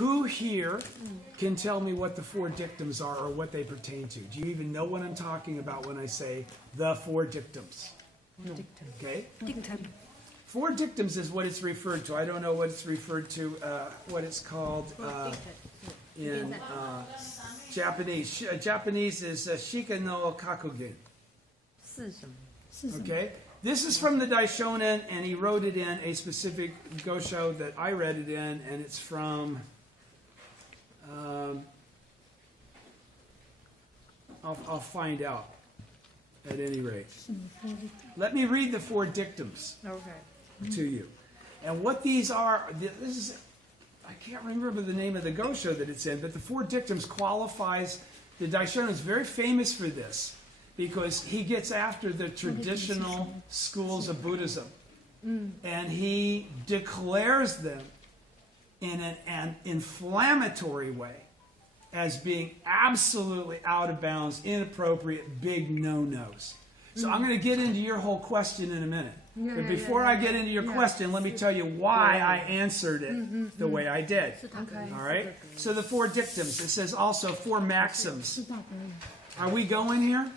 Who here can tell me what the 4 dictums are or what they pertain to? Do you even know what I'm talking about when I say the 4 dictums? No. Okay? Dictum. 4 dictums is what it's referred to. I don't know what it's referred to, what it's called in Japanese. Japanese is shika no kakugen. Okay? This is from the Daishonin, and he wrote it in a specific gosho that I read it in, and it's from... I'll find out at any rate. Let me read the 4 dictums to you. And what these are, this is, I can't remember the name of the gosho that it's in, but the 4 dictums qualifies, the Daishonin is very famous for this, because he gets after the traditional schools of Buddhism. And he declares them in an inflammatory way as being absolutely out of bounds, inappropriate, big no-nos. So I'm going to get into your whole question in a minute. But before I get into your question, let me tell you why I answered it the way I did. All right? So the 4 dictums. It says also 4 maxims. Are we going here?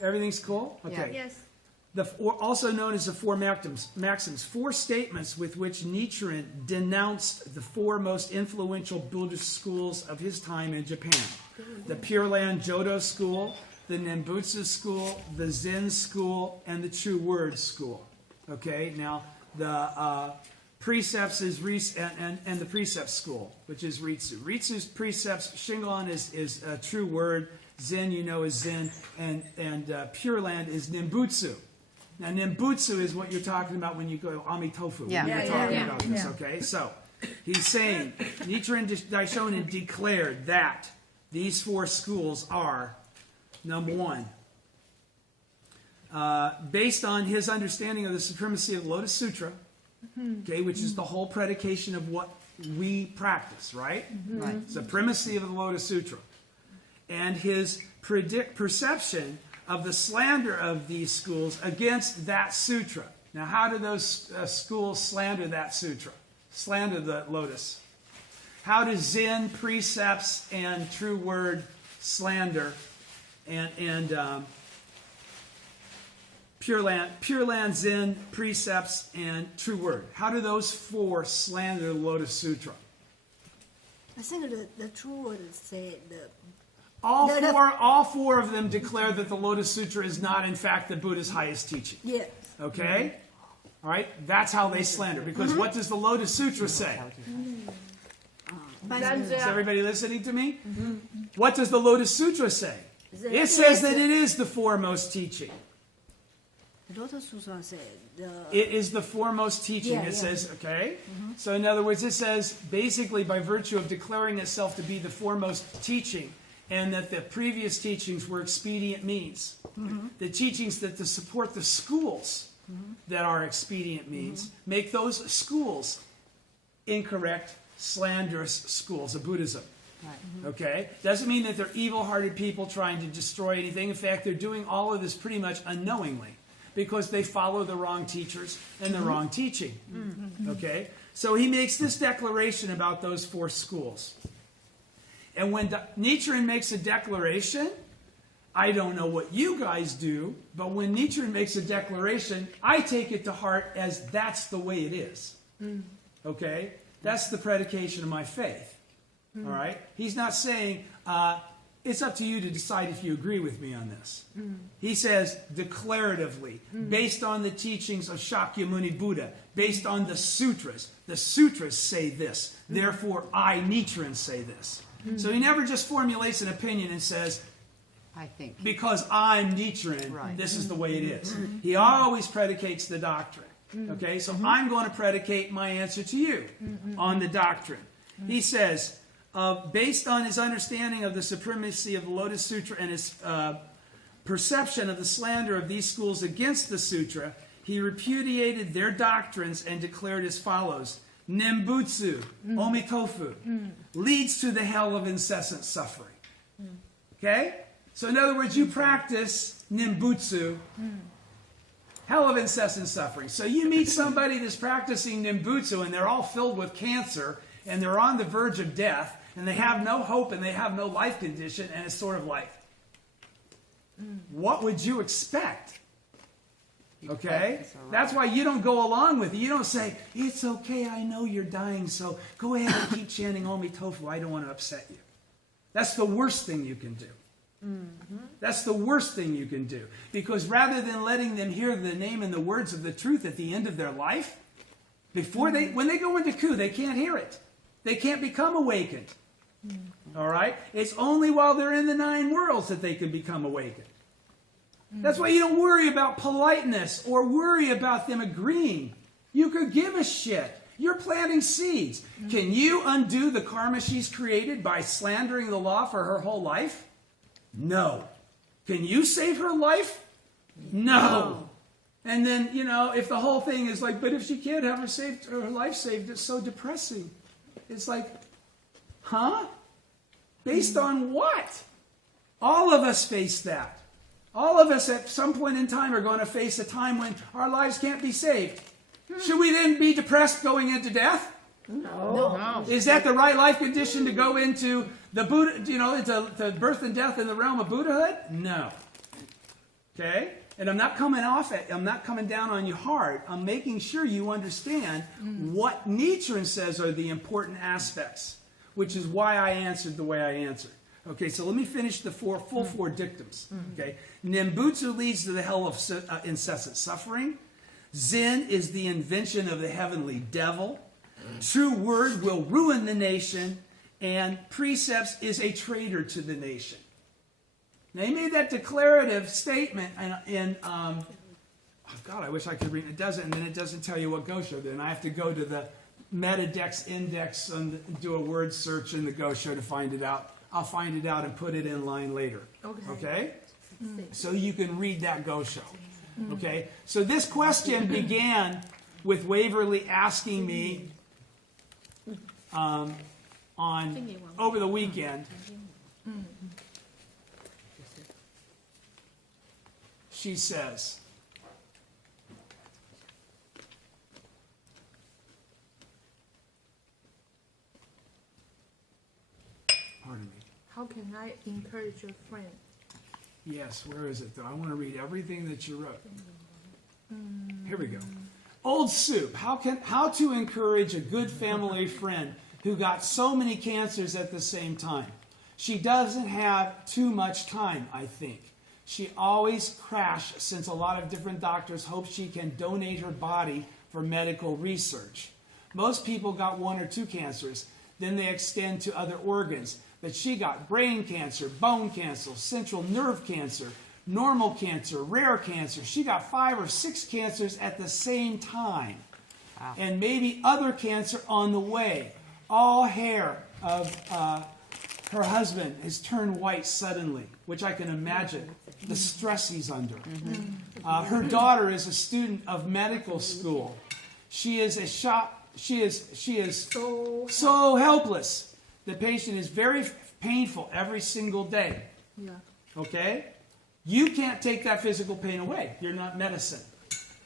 Everything's cool? Okay. Yes. Also known as the 4 maxims, 4 statements with which Nichiren denounced the 4 most influential Buddhist schools of his time in Japan. The Pure Land Jodo school, the Nembutsu school, the Zen school, and the True Word school. Okay, now the precepts is and the precept school, which is Ritsu. Ritsu's precepts, Shingon is True Word, Zen is Zen, and Pure Land is Nembutsu. Now, Nembutsu is what you're talking about when you go Amitofu. Yeah. When you're talking about this, okay? So, he's saying, Nichiren Daishonin declared that these 4 schools are, number 1, based on his understanding of the supremacy of the Lotus Sutra, okay, which is the whole predication of what we practice, right? Right. Supremacy of the Lotus Sutra. And his perception of the slander of these schools against that sutra. Now, how do those schools slander that sutra? Slander the lotus. How do Zen precepts and True Word slander and Pure Land Zen precepts and True Word? How do those 4 slander the Lotus Sutra? I think the true word say the All four of them declare that the Lotus Sutra is not, in fact, the Buddha's highest teaching. yes. Okay? All right? That's how they slander. Because what does the Lotus Sutra say? Is everybody listening to me? What does the Lotus Sutra say? It says that it is the foremost teaching. Lotus Sutra say It is the foremost teaching. It says, okay? So in other words, it says, basically by virtue of declaring itself to be the foremost teaching, and that the previous teachings were expedient means. The teachings that to support the schools that are expedient means make those schools incorrect, slanderous schools of Buddhism. Right. Okay? Doesn't mean that they're evil-hearted people trying to destroy anything. In fact, they're doing all of this pretty much unknowingly because they follow the wrong teachers and the wrong teaching. Okay? So he makes this declaration about those 4 schools. And when Nichiren makes a declaration, I don't know what you guys do, but when Nichiren makes a declaration, I take it to heart as that's the way it is. Okay? That's the predication of my faith. All right? He's not saying, it's up to you to decide if you agree with me on this. He says, declaratively, based on the teachings of Shakyamuni Buddha, based on the sutras say this. Therefore, I, Nichiren, say this. So he never just formulates an opinion and says, I think. because I'm Nichiren, Right. this is the way it is. He always predicates the doctrine. Okay, so I'm going to predicate my answer to you on the doctrine. He says, based on his understanding of the supremacy of the Lotus Sutra and his perception of the slander of these schools against the sutra, he repudiated their doctrines and declared as follows: Nembutsu, Omitofu, leads to the hell of incessant suffering. Okay? So in other words, you practice Nembutsu, hell of incessant suffering. So you meet somebody that's practicing Nembutsu and they're all filled with cancer, and they're on the verge of death, and they have no hope and they have no life condition, and it's sort of like, what would you expect? Okay? That's why you don't go along with it. You don't say, it's okay, I know you're dying, so go ahead and keep chanting Omi Tofu. I don't want to upset you. That's the worst thing you can do. That's the worst thing you can do. Because rather than letting them hear the name and the words of the truth at the end of their life, when they go into coup, they can't hear it. They can't become awakened. All right? It's only while they're in the 9 worlds that they can become awakened. That's why you don't worry about politeness or worry about them agreeing. You could give a shit. You're planting seeds. Can you undo the karma she's created by slandering the law for her whole life? No. Can you save her life? No. And then, if the whole thing is like, but if she can't have her life saved, it's so depressing. It's like, huh? Based on what? All of us face that. All of us at some point in time are going to face a time when our lives can't be saved. Should we then be depressed going into death? No. Is that the right life condition to go into the Buddha, into the birth and death in the realm of Buddhahood? No. Okay? And I'm not coming down on you hard. I'm making sure you understand what Nichiren says are the important aspects, which is why I answered the way I answered. Okay, so let me finish the full 4 dictums. Okay, Nembutsu leads to the hell of incessant suffering. Zen is the invention of the heavenly devil. True word will ruin the nation. And precepts is a traitor to the nation. Now, he made that declarative statement in oh God, I wish I could read it. It doesn't, and then it doesn't tell you what Gosho. Then I have to go to the Metadex index and do a word search in the Gosho to find it out. I'll find it out and put it in line later. Okay? So you can read that Gosho. Okay? So this question began with Waverly asking me over the weekend. She says, pardon me. How can I encourage a friend? Yes, where is it though? I want to read everything that you wrote. Here we go. Old Soup, how to encourage a good family friend who got so many cancers at the same time. She doesn't have too much time, I think. She always crashes since a lot of different doctors hope she can donate her body for medical research. Most people got 1 or 2 cancers, then they extend to other organs. But she got brain cancer, bone cancer, central nerve cancer, normal cancer, rare cancer. She got 5 or 6 cancers at the same time. Wow. And maybe other cancer on the way. All hair of her husband has turned white suddenly, which I can imagine the stress he's under. Her daughter is a student of medical school. She is so helpless. The patient is very painful every single day. Yeah. Okay? You can't take that physical pain away. You're not medicine.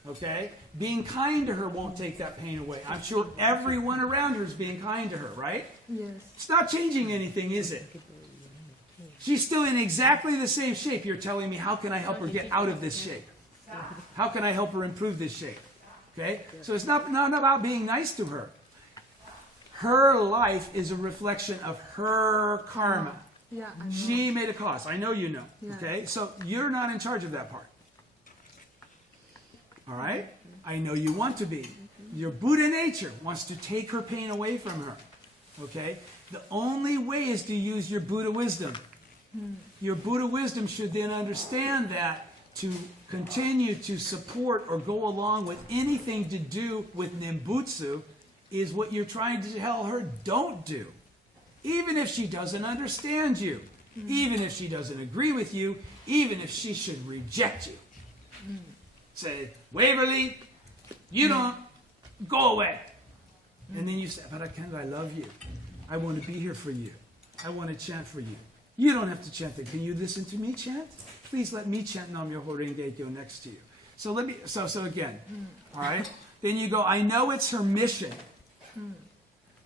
Okay? Being kind to her won't take that pain away. I'm sure everyone around her is being kind to her, right? Yes. It's not changing anything, is it? She's still in exactly the same shape. You're telling me, how can I help her get out of this shape? How can I help her improve this shape? Okay? So it's not about being nice to her. Her life is a reflection of her karma. Yeah, I know. She made a cause. I know you know. Yeah. Okay? So you're not in charge of that part. All right? I know you want to be. Your Buddha nature wants to take her pain away from her. Okay? The only way is to use your Buddha wisdom. Your Buddha wisdom should then understand that to continue to support or go along with anything to do with Nembutsu is what you're trying to tell her don't do. Even if she doesn't understand you. Even if she doesn't agree with you. Even if she should reject you. Say, Waverly, you don't go away. And then you say, but I love you. I want to be here for you. I want to chant for you. You don't have to chant it. Can you listen to me chant? Please let me chant Nam Myoho Renge Kyo next to you. So again, all right? Then you go, I know it's her mission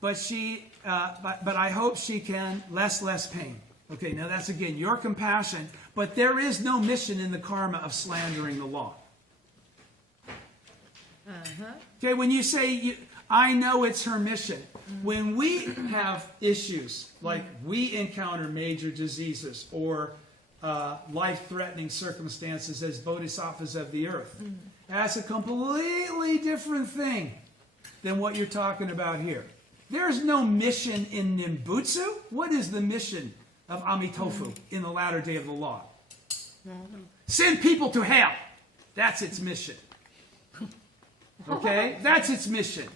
but I hope she can less pain. Okay, now that's again your compassion, but there is no mission in the karma of slandering the law. Okay, when you say, I know it's her mission. When we have issues, like we encounter major diseases or life-threatening circumstances as bodhisattvas of the earth, that's a completely different thing than what you're talking about here. There's no mission in Nimbutsu. What is the mission of Amitofu in the latter day of the law? Send people to hell. That's its mission. Okay? That's its mission.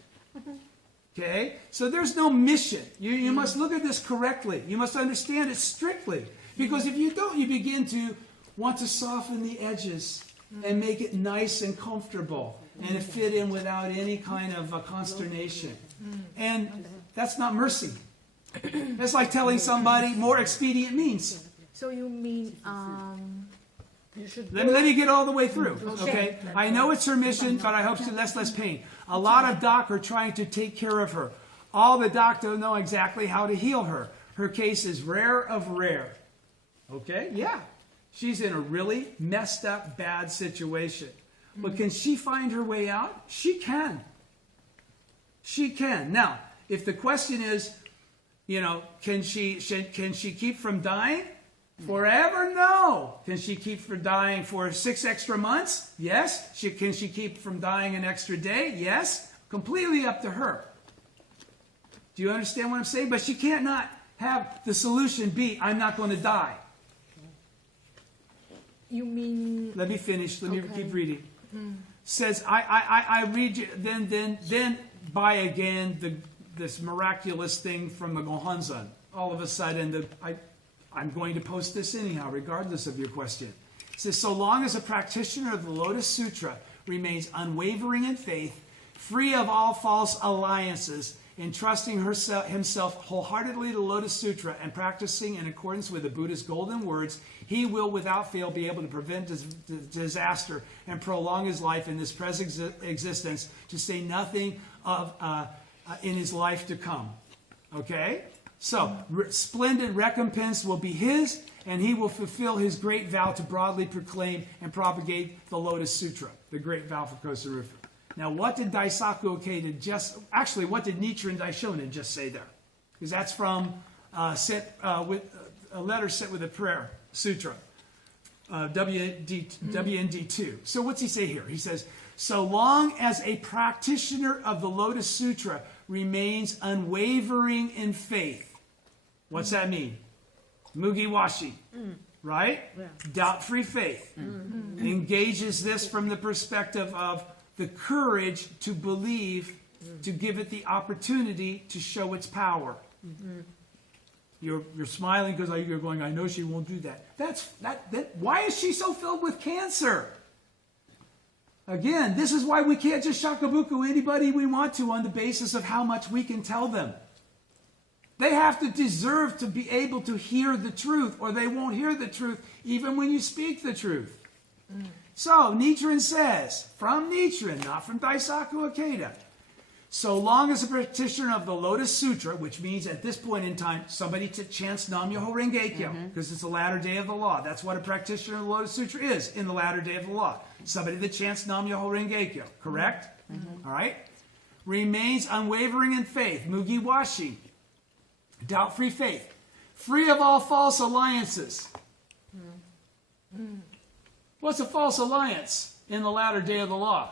Okay? So there's no mission. You must look at this correctly. You must understand it strictly. Because if you don't, you begin to want to soften the edges and make it nice and comfortable and it fit in without any kind of consternation. And that's not mercy. That's like telling somebody more expedient means. So you mean Let me get all the way through. Okay? I know it's her mission, but I hope she less pain. A lot of doc are trying to take care of her. All the doc don't know exactly how to heal her. Her case is rare of rare. Okay? Yeah. She's in a really messed up, bad situation. But can she find her way out? She can. She can. Now, if the question is, can she keep from dying? Forever? No. Can she keep from dying for 6 extra months? Yes. Can she keep from dying an extra day? Yes. Completely up to her. Do you understand what I'm saying? But she can't not have the solution be, I'm not going to die. you mean? Let me finish. Let me keep reading. Says, I read you, then buy again this miraculous thing from the Gohanzan. All of a sudden, I'm going to post this anyhow, regardless of your question. It says, so long as a practitioner of the Lotus Sutra remains unwavering in faith, free of all false alliances, entrusting himself wholeheartedly to the Lotus Sutra and practicing in accordance with the Buddha's golden words, he will without fail be able to prevent disaster and prolong his life in this present existence, to say nothing of in his life to come. Okay? So, splendid recompense will be his, and he will fulfill his great vow to broadly proclaim and propagate the Lotus Sutra, the great vow for Kosarufu. Now, what did Daisaku Ikeda what did Nichiren Daishonin just say there? Because that's from a letter sent with a prayer sutra, WND2. So what's he say here? He says, so long as a practitioner of the Lotus Sutra remains unwavering in faith. What's that mean? Mugiwashi, right? Yeah. Doubt-free faith. Engages this from the perspective of the courage to believe, to give it the opportunity to show its power. You're smiling because you're going, I know she won't do that. Why is she so filled with cancer? Again, this is why we can't just shakabuku anybody we want to on the basis of how much we can tell them. They have to deserve to be able to hear the truth, or they won't hear the truth even when you speak the truth. So, Nichiren says, from Nichiren, not from Daisaku Ikeda, so long as a practitioner of the Lotus Sutra, which means at this point in time, somebody to chants Nam-myoho Renge-kyo, because it's the latter day of the law. That's what a practitioner of the Lotus Sutra is in the latter day of the law. Somebody that chants Nam-myoho Renge-kyo, correct? All right? Remains unwavering in faith, Mugiwashi, doubt-free faith, free of all false alliances. What's a false alliance in the latter day of the law?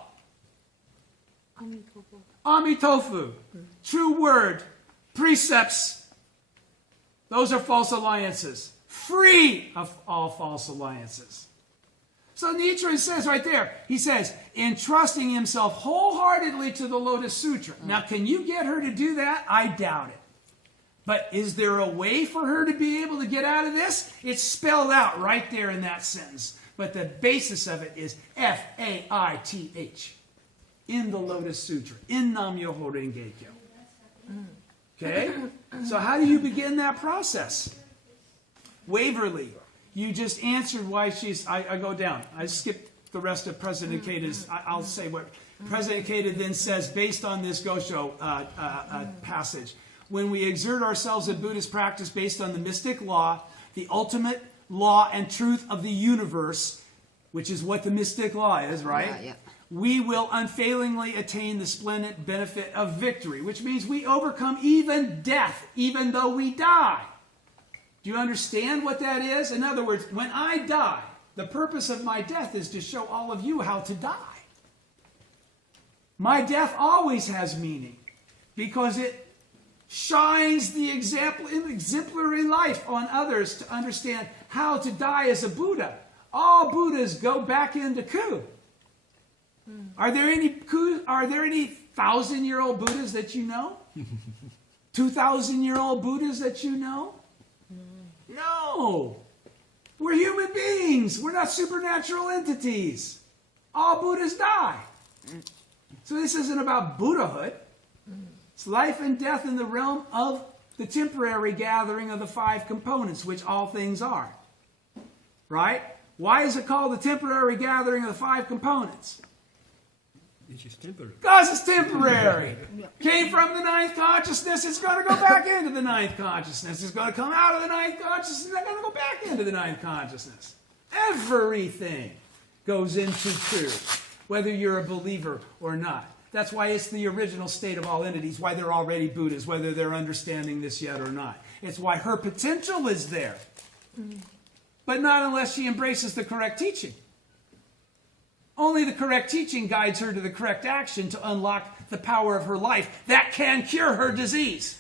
Amitofu. True word. Precepts. Those are false alliances. Free of all false alliances. So Nichiren says right there, he says, entrusting himself wholeheartedly to the Lotus Sutra. Now, can you get her to do that? I doubt it. But is there a way for her to be able to get out of this? It's spelled out right there in that sentence. But the basis of it is F-A-I-T-H. In the Lotus Sutra. In Nam-myoho Renge-kyo. Okay? So how do you begin that process? Waverly. You just answered why she's... I go down. I skipped the rest of President Ikeda's... I'll say what... President Ikeda then says, based on this Gosho passage, when we exert ourselves in Buddhist practice based on the mystic law, the ultimate law and truth of the universe, which is what the mystic law is, right? Yeah. We will unfailingly attain the splendid benefit of victory, which means we overcome even death, even though we die. Do you understand what that is? In other words, when I die, the purpose of my death is to show all of you how to die. My death always has meaning because it shines the exemplary life on others to understand how to die as a Buddha. All Buddhas go back into Ku. Are there any 1,000-year-old Buddhas that you know? 2,000-year-old Buddhas that you know? No. We're human beings. We're not supernatural entities. All Buddhas die. So this isn't about Buddhahood. It's life and death in the realm of the temporary gathering of the 5 components, which all things are. Right? Why is it called the temporary gathering of the 5 components? It's just temporary. Because it's temporary. Came from the 9th consciousness, it's going to go back into the 9th consciousness. It's going to come out of the 9th consciousness, and it's going to go back into the 9th consciousness. Everything goes into truth, whether you're a believer or not. That's why it's the original state of all entities, why they're already Buddhas, whether they're understanding this yet or not. It's why her potential is there. But not unless she embraces the correct teaching. Only the correct teaching guides her to the correct action to unlock the power of her life that can cure her disease.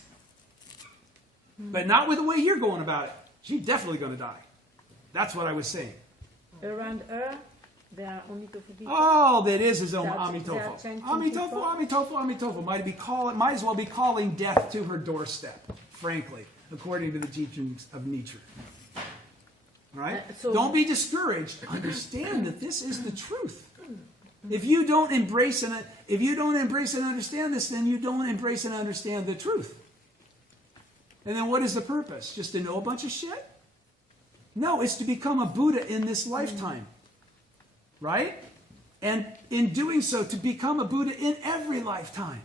But not with the way you're going about it. She's definitely going to die. That's what I was saying. around her, there are only tofu people. All that is They are Amitofu. chanting Amitofu, people. Amitofu. Might as well be calling death to her doorstep, frankly, according to the teachings of Nietzsche. All right? So- Don't be discouraged. Understand that this is the truth. If you don't embrace and understand this, then you don't embrace and understand the truth. And then what is the purpose? Just to know a bunch of shit? No, it's to become a Buddha in this lifetime. Right? And in doing so, to become a Buddha in every lifetime.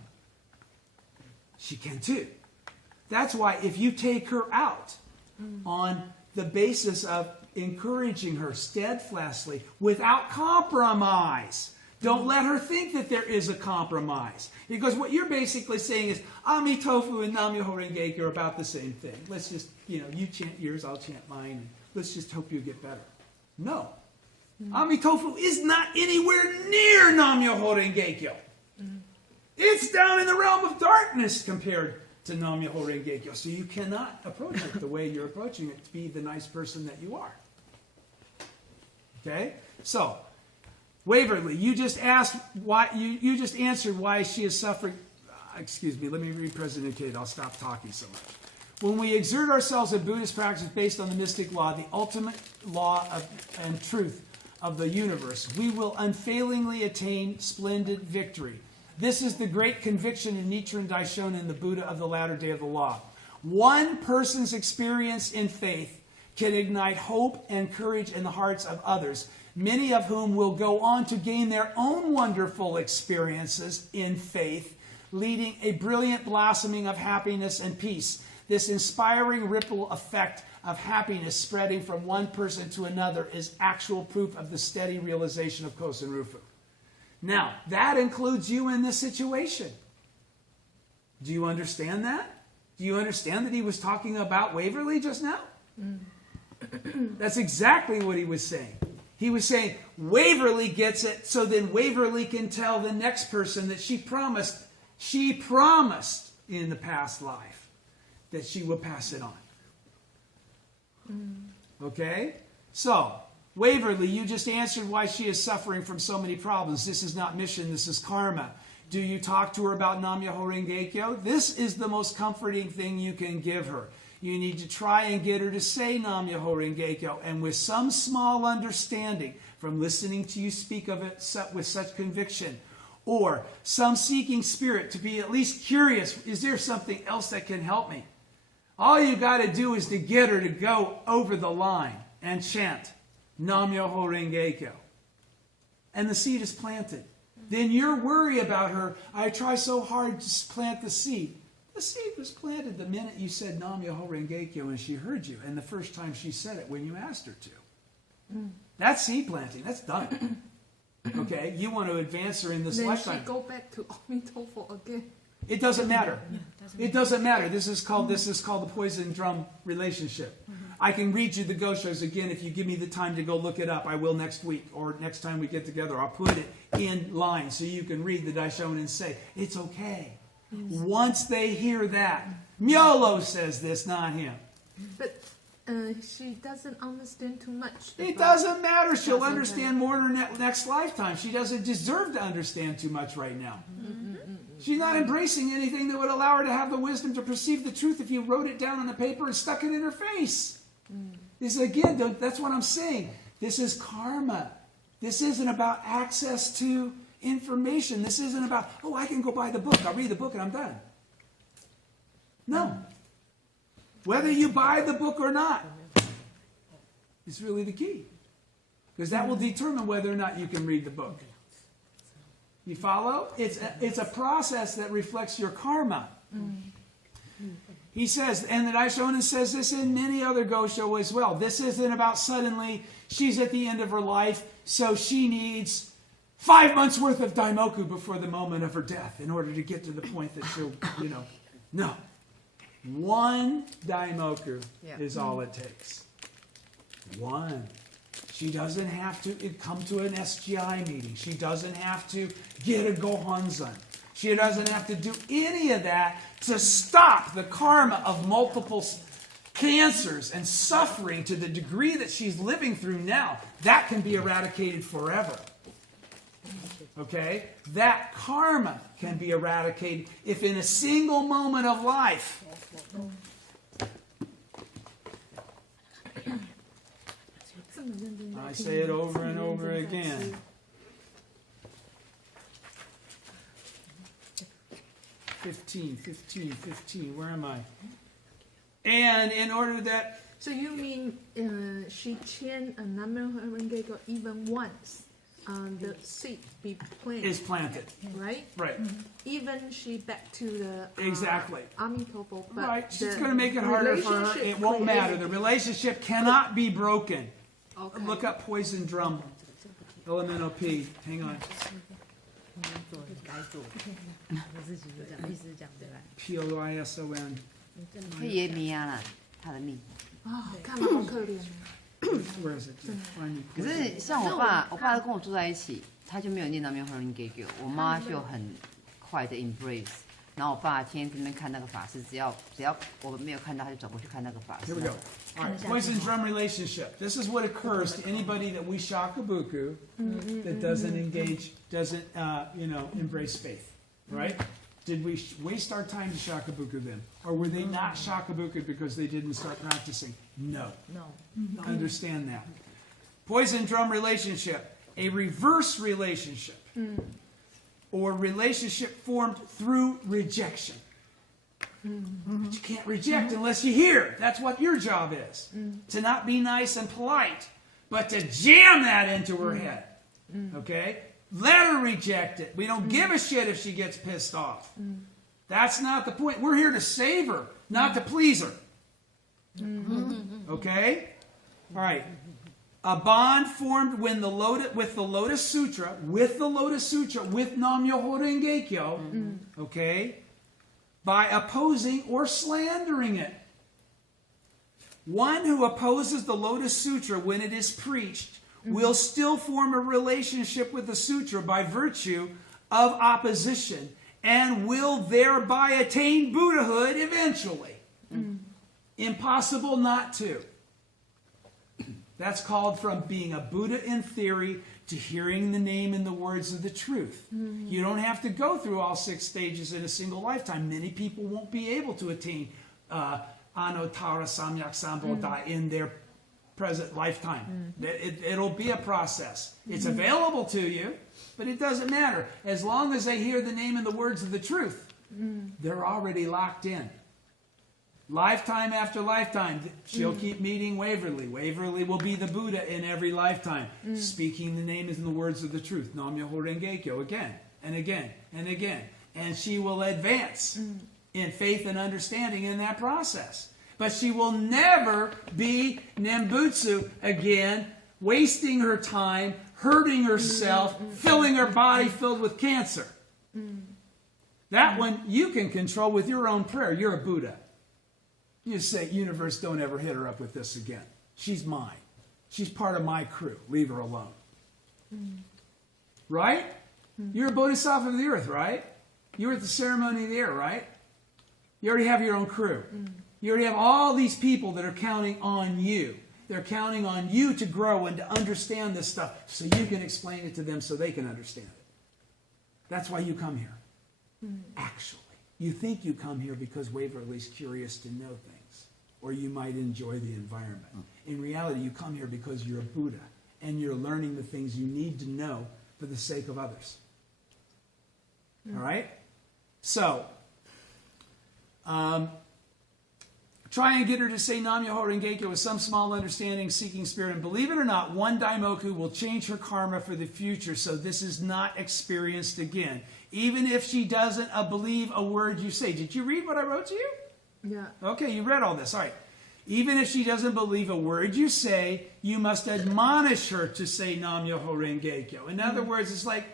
She can too. That's why if you take her out on the basis of encouraging her steadfastly without compromise, don't let her think that there is a compromise. Because what you're basically saying is, Amitofu and Nam-myoho Renge-kyo are about the same thing. Let's just, you chant yours, I'll chant mine, and let's just hope you get better. No. Amitofu is not anywhere near Nam-myoho Renge-kyo. It's down in the realm of darkness compared to Nam-myoho Renge-kyo. So you cannot approach it the way you're approaching it to be the nice person that you are. Okay? So, Waverly, you just asked why you just answered why she is suffering. Excuse me, let me read President Ikeda. I'll stop talking so much. When we exert ourselves in Buddhist practice based on the mystic law, the ultimate law and truth of the universe, we will unfailingly attain splendid victory. This is the great conviction in Nichiren Daishonin, the Buddha of the latter day of the law. One person's experience in faith can ignite hope and courage in the hearts of others, many of whom will go on to gain their own wonderful experiences in faith, leading a brilliant blossoming of happiness and peace. This inspiring ripple effect of happiness spreading from one person to another is actual proof of the steady realization of Kosen Rufu. Now, that includes you in this situation. Do you understand that? Do you understand that he was talking about Waverly just now? That's exactly what he was saying. He was saying, Waverly gets it, so then Waverly can tell the next person that she promised in the past life that she will pass it on. Okay? So, Waverly, you just answered why she is suffering from so many problems. This is not mission, this is karma. Do you talk to her about Nam-myoho Renge-kyo? This is the most comforting thing you can give her. You need to try and get her to say Nam-myoho Renge-kyo, and with some small understanding from listening to you speak of it with such conviction, or some seeking spirit to be at least curious, is there something else that can help me? All you got to do is to get her to go over the line and chant Nam-myoho Renge-kyo. And the seed is planted. then your worry about her, I try so hard to plant the seed. The seed was planted the minute you said Nam Myoho Renge Kyo and she heard you, and the first time she said it when you asked her to. That's seed planting. That's done. Okay? You want to advance her in this Then lifetime. she go back to Amitofo again. It doesn't matter. It doesn't matter. This is called the poison drum relationship. I can read you the Goshos again if you give me the time to go look it up. I will next week or next time we get together. I'll put it in line so you can read the Daishonin and say, it's okay. Once they hear that, Myolo says this, not him. But she doesn't understand too much. It doesn't matter. She'll understand more in her next lifetime. She doesn't deserve to understand too much right now. She's not embracing anything that would allow her to have the wisdom to perceive the truth if you wrote it down on the paper and stuck it in her face. This again, that's what I'm saying. This is karma. This isn't about access to information. This isn't about, I can go buy the book. I'll read the book and I'm done. No. Whether you buy the book or not is really the key. Because that will determine whether or not you can read the book. You follow? It's a process that reflects your karma. He says, and the Daishonin says this in many other Gosho as well. This isn't about suddenly she's at the end of her life, so she needs 5 months worth of daimoku before the moment of her death in order to get to the point that she'll, No. One daimoku is all it takes. One. She doesn't have to come to an SGI meeting. She doesn't have to get a Gohonzan. She doesn't have to do any of that to stop the karma of multiple cancers and suffering to the degree that she's living through now. That can be eradicated forever. Okay? That karma can be eradicated if in a single moment of life I say it over and over again. 15. Where am I? And in order that... So you mean she chant a Nam Myoho Renge Kyo even once the seed be planted? Is planted. Right? Right. Even she back to the... Exactly. Amitofo. But Right. She's going to make it harder for her. It won't matter. The relationship cannot be broken. Okay. Look up poison drum. Elemental P. Hang on. P-O-I-S-O-N. 他爷迷啊啦，他的命。看了好可怜。 Where is it? Find me 可 poison. 是像我爸都跟我住在一起，他就没有念到Myoho Renge Kyo，我妈就很快的 embrace。然后我爸天天在那边看那个法师，只要我没有看到，他就走过去看那个法师。 Here we go. All right, poison drum relationship. This is what occurs to anybody that we shakabuku that doesn't engage, doesn't embrace faith, right? Did we waste our time to shakabuku them, or were they not shakabuku because they didn't start practicing? No. Understand that. Poison drum relationship, a reverse relationship, or relationship formed through rejection. But you can't reject unless you hear. That's what your job is. To not be nice and polite, but to jam that into her head. Okay? Let her reject it. We don't give a shit if she gets pissed off. That's not the point. We're here to save her, not to please her. Okay? All right. A bond formed with the Lotus Sutra, with Nam Myoho Renge Kyo, okay, by opposing or slandering it. One who opposes the Lotus Sutra when it is preached will still form a relationship with the Sutra by virtue of opposition and will thereby attain Buddhahood eventually. Impossible not to. That's called from being a Buddha in theory to hearing the name and the words of the truth. You don't have to go through all 6 stages in a single lifetime. Many people won't be able to attain Anuttara Samyak Sambodha in their present lifetime. It'll be a process. It's available to you, but it doesn't matter. As long as they hear the name and the words of the truth, they're already locked in. Lifetime after lifetime, she'll keep meeting Waverly. Waverly will be the Buddha in every lifetime, speaking the name and the words of the truth. Nam Myoho Renge Kyo again and again and again. And she will advance in faith and understanding in that process. But she will never be Nembutsu again, wasting her time, hurting herself, filling her body filled with cancer. That one you can control with your own prayer. You're a Buddha. You say, universe, don't ever hit her up with this again. She's mine. She's part of my crew. Leave her alone. Right? You're a bodhisattva of the earth, right? You were at the ceremony of the air, right? You already have your own crew. You already have all these people that are counting on you. They're counting on you to grow and to understand this stuff so you can explain it to them so they can understand it. That's why you come here. Actually. You think you come here because Waverly's curious to know things, or you might enjoy the environment. In reality, you come here because you're a Buddha, and you're learning the things you need to know for the sake of others. All right? So, try and get her to say Nam Myoho Renge Kyo with some small understanding, seeking spirit. And believe it or not, one Daimoku will change her karma for the future, so this is not experienced again. Even if she doesn't believe a word you say. Did you read what I wrote to you? Yeah. Okay, you read all this. All right. Even if she doesn't believe a word you say, you must admonish her to say Nam Myoho Renge Kyo. In other words, it's like,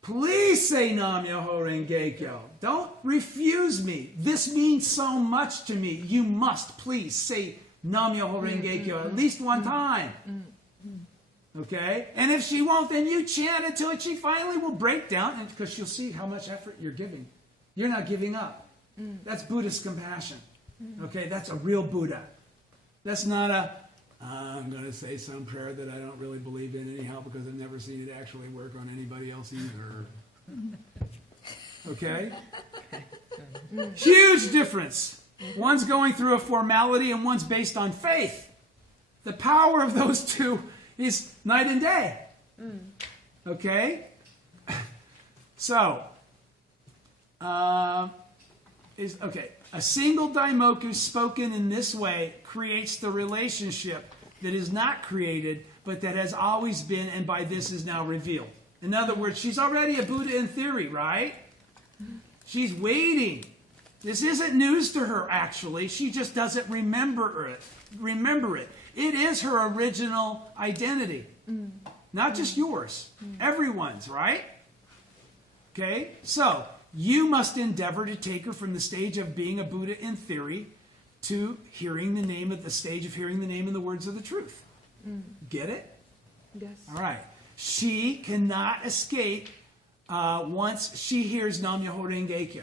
please say Nam Myoho Renge Kyo. Don't refuse me. This means so much to me. You must please say Nam Myoho Renge Kyo at least one time. Okay? And if she won't, then you chant until she finally will break down, because she'll see how much effort you're giving. You're not giving up. That's Buddhist compassion. Okay? That's a real Buddha. That's not a, I'm going to say some prayer that I don't really believe in anyhow because I've never seen it actually work on anybody else either. Okay? Huge difference. One's going through a formality and one's based on faith. The power of those two is night and day. Okay? So, a single Daimoku spoken in this way creates the relationship that is not created, but that has always been, and by this is now revealed. In other words, she's already a Buddha in theory, right? She's waiting. This isn't news to her, actually. She just doesn't remember it. It is her original identity. Not just yours. Everyone's, right? Okay? So, you must endeavor to take her from the stage of being a Buddha in theory to hearing the name of the stage of hearing the name and the words of the truth. Get it? Yes. All right. She cannot escape once she hears Nam Myoho Renge Kyo.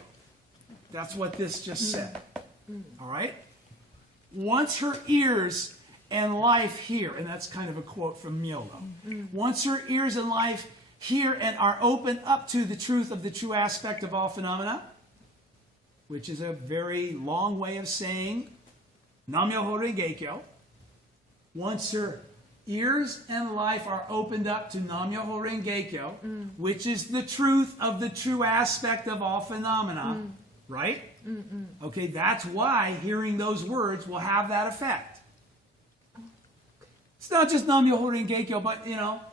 That's what this just said. All right? Once her ears and life hear, and that's kind of a quote from Myolo. Once her ears and life hear and are open up to the truth of the true aspect of all phenomena, which is a very long way of saying Nam Myoho Renge Kyo. Once her ears and life are opened up to Nam Myoho Renge Kyo, which is the truth of the true aspect of all phenomena, right? Okay, that's why hearing those words will have that effect. It's not just Nam Myoho Renge Kyo, but,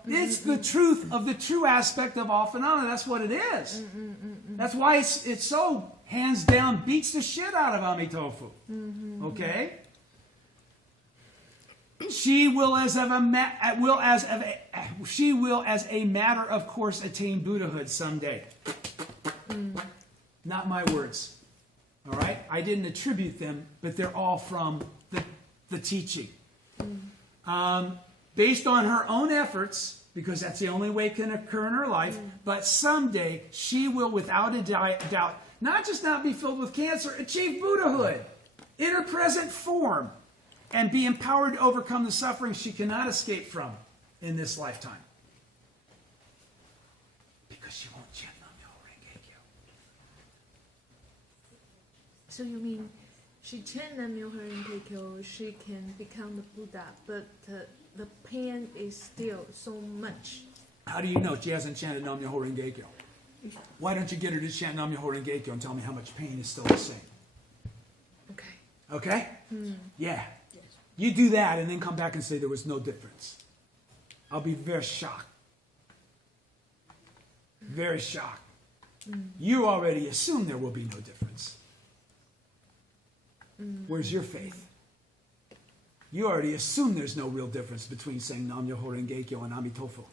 it's the truth of the true aspect of all phenomena. That's what it is. That's why it's so, hands down, beats the shit out of Amitofu. Okay? She will, as a matter of course, attain Buddhahood someday. Not my words. All right? I didn't attribute them, but they're all from the teaching. Based on her own efforts, because that's the only way it can occur in her life, but someday she will, without a doubt, not just not be filled with cancer, achieve Buddhahood in her present form and be empowered to overcome the suffering she cannot escape from in this lifetime. Because she won't chant Nam Myoho Renge Kyo. So you mean she chant Nam Myoho Renge Kyo, she can become the Buddha, but the pain is still so much. How do you know she hasn't chanted Nam Myoho Renge Kyo? Why don't you get her to chant Nam Myoho Renge Kyo and tell me how much pain is still the same? Okay. Okay? Yeah. You do that and then come back and say there was no difference. I'll be very shocked. Very shocked. You already assume there will be no difference. Where's your faith? You already assume there's no real difference between saying Nam Myoho Renge Kyo and Amitofu.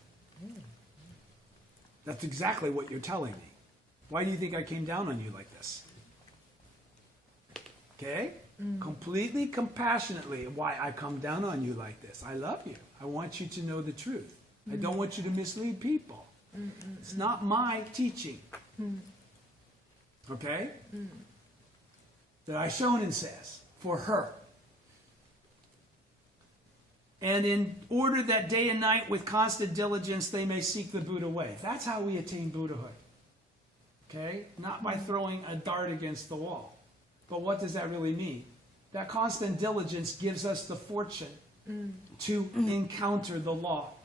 That's exactly what you're telling me. Why do you think I came down on you like this? Okay? Completely compassionately, why I come down on you like this. I love you. I want you to know the truth. I don't want you to mislead people. It's not my teaching. Okay? That I Shonen says, for her. And in order that day and night with constant diligence they may seek the Buddha way. That's how we attain Buddhahood. Okay? Not by throwing a dart against the wall. But what does that really mean? That constant diligence gives us the fortune to encounter the law.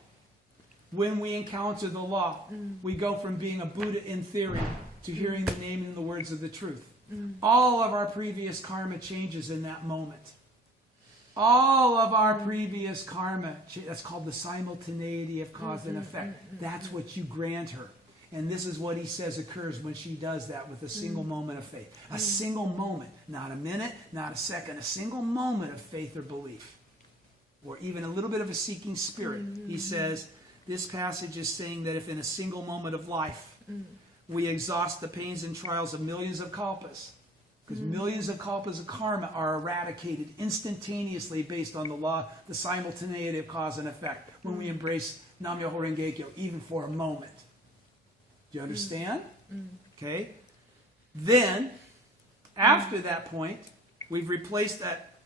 When we encounter the law, we go from being a Buddha in theory to hearing the name and the words of the truth. All of our previous karma changes in that moment. All of our previous karma, that's called the simultaneity of cause and effect. That's what you grant her. And this is what he says occurs when she does that with a single moment of faith. A single moment, not a minute, not a second, a single moment of faith or belief. Or even a little bit of a seeking spirit. He says, this passage is saying that if in a single moment of life we exhaust the pains and trials of millions of kalpas, because millions of kalpas of karma are eradicated instantaneously based on the law, the simultaneity of cause and effect, when we embrace Nam Myoho Renge Kyo, even for a moment. Do you understand? Okay. Then, after that point, we've replaced that.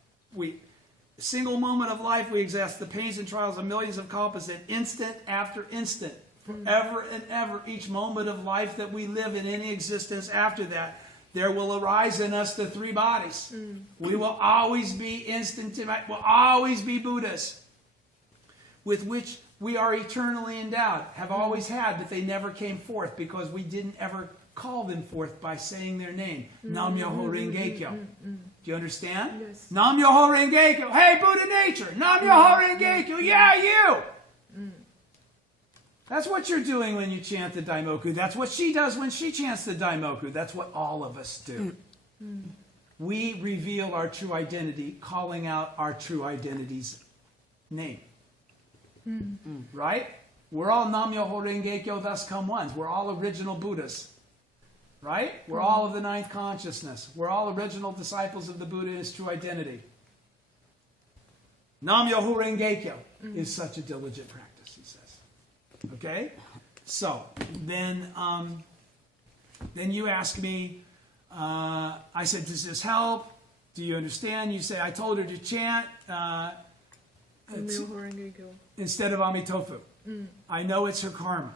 Single moment of life, we exhaust the pains and trials of millions of kalpas, and instant after instant, forever and ever, each moment of life that we live in any existence after that, there will arise in us the three bodies. We will always be we'll always be Buddhas, with which we are eternally endowed, have always had, but they never came forth because we didn't ever call them forth by saying their name. Nam Myoho Renge Kyo. Do you understand? Yes. Nam Myoho Renge Kyo. Hey, Buddha nature. Nam Myoho Renge Kyo. Yeah, you. That's what you're doing when you chant the Daimoku. That's what she does when she chants the Daimoku. That's what all of us do. We reveal our true identity, calling out our true identity's name. Right? We're all Nam Myoho Renge Kyo, thus come ones. We're all original Buddhas. Right? We're all of the ninth consciousness. We're all original disciples of the Buddha in his true identity. Nam Myoho Renge Kyo is such a diligent practice, he says. Okay? So, then you ask me, I said, does this help? Do you understand? You say, I told her to chant instead of Amitofu. I know it's her karma.